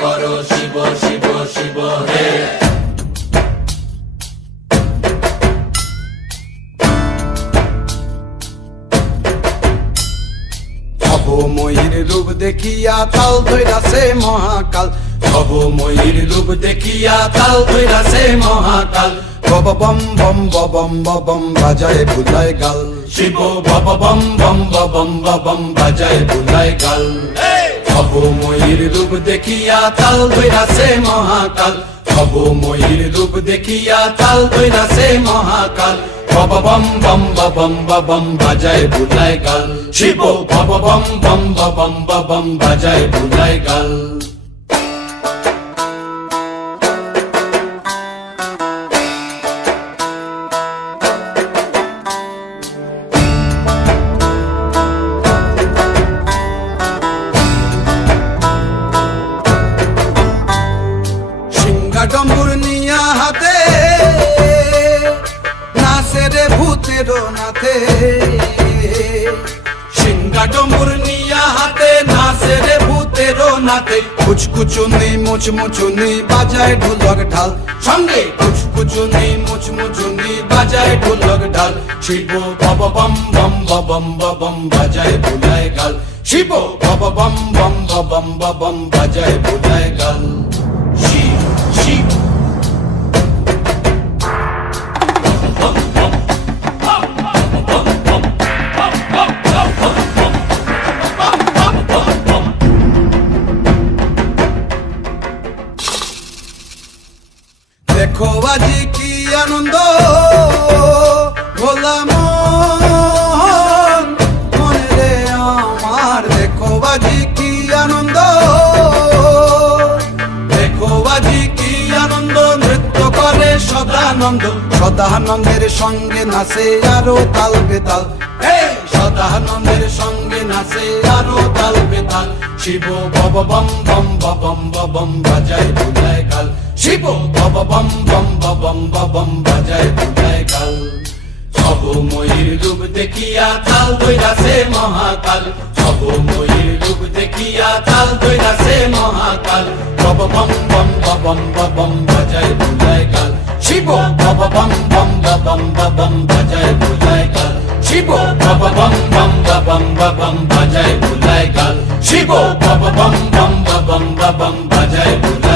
করো শিব শিব শিব হে। ভবময়ীর রূপ দেখিয়া তাল ধইরাছে মহাকাল, ভবময়ীর রূপ দেখিয়া তাল ধইরাছে মহাকাল। বব বম বম বম বম বাজায় বুলায় গাল, শিব বব বম বম বম বম বাজায় বুলায় গাল। ভবময়ীর রূপ দেখিয়া তাল ধইরাছে মহাকাল, ভবময়ীর রূপ দেখিয়া তাল ধইরাছে মহাকাল। বব বম বম বম বাজায় বুলায় গাল, শিব বব বম বম বম বাজায় বুলায় গাল। ডম্বুর নিয়া হাতে নাচে রে ভূতের নাথে, সিংহা ডম্বুর নিয়া হাতে নাচে রে ভূতের নাথে। কুচকুচুনি মুচমুচুনি বাজায় ঢোলক ঢাল, সঙ্গে কুচকুচুনি মুচমুচুনি বাজায় ঢোলক ঢাল। শিব বব বম বম বাজায় বুলায় গাল, শিব বব বম বম বাজায় বুলায় গাল। শিব শিব দেখো আজি কি আনন্দ ভোলা মনে রে আমার, দেখো আজি কি আনন্দ, দেখো আজি কি আনন্দ, নৃত্য করে সদানন্দ। সদানন্দের সঙ্গে নাচে আরো তাল বেতাল, সদানন্দের সঙ্গে নাচে আরো তাল বেতাল। শিব বব বম বম বাজায় বুলায় গাল, শিব বব বম বম বাজায় বুলায় গাল। ভবময়ীর রূপ দেখিয়া তাল ধইরাছে মহাকাল, ভবময়ীর রূপ দেখিয়া তাল ধইরাছে মহাকাল। বব বম বম বাজায় বুলায় গাল, শিব বব বম বম বাজায় বুলায় গাল, শিব বব বম বম বাজায় বুলায় গাল, শিব বব বম বম বাজায় বুলায়।